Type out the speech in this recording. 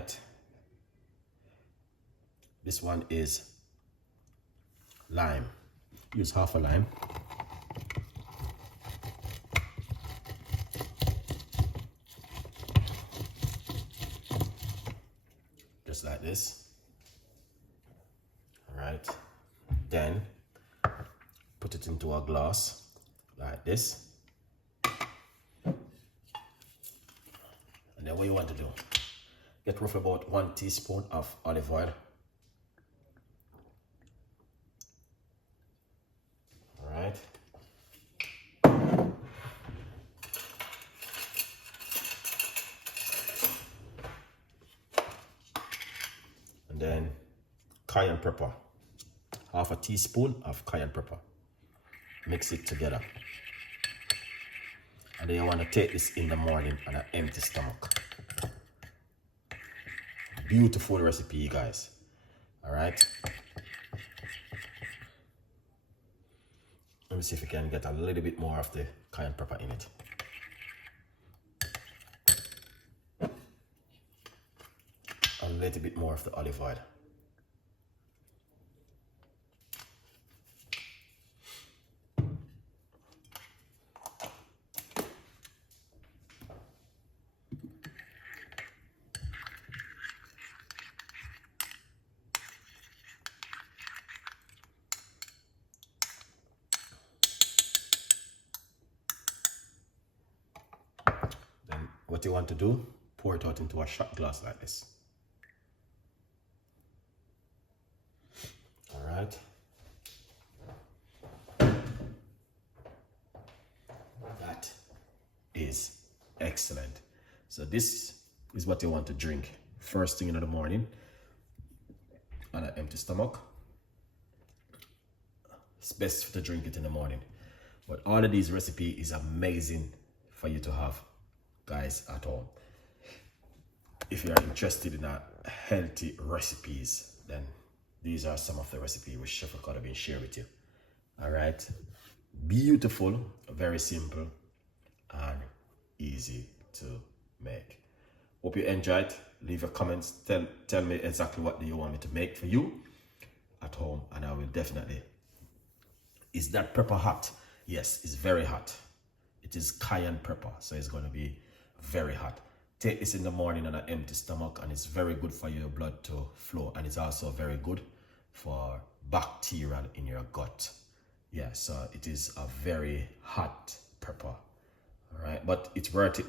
right, this one is lime. Use half a lime. Just like this. All right, then put it into a glass like this. And then what you want to do, get roughly about 1 teaspoon of olive oil. All right. And then cayenne pepper, half a teaspoon of cayenne pepper. Mix it together. And then you want to take this in the morning on an empty stomach. Beautiful recipe, you guys. All right. Let me see if we can get a little bit more of the cayenne pepper in it. A little bit more of the olive oil. Then what you want to do, pour it out into a shot glass like this. All right. That is excellent. So this is what you want to drink first thing in the morning on an empty stomach. It's best to drink it in the morning. But all of these recipes is amazing for you to have, guys, at home. If you are interested in healthy recipes, then these are some of the recipes which Chef Ricardo been sharing with you. All right, beautiful, very simple, and easy to make. Hope you enjoyed. Leave your comments. Tell me exactly what do you want me to make for you at home, and I will definitely. Is that pepper hot? Yes, it's very hot. It is cayenne pepper, so it's going to be very hot. Take this in the morning on an empty stomach, and it's very good for your blood to flow, and it's also very good for bacteria in your gut. Yeah, so it is a very hot pepper. All right, but it's worth it, man.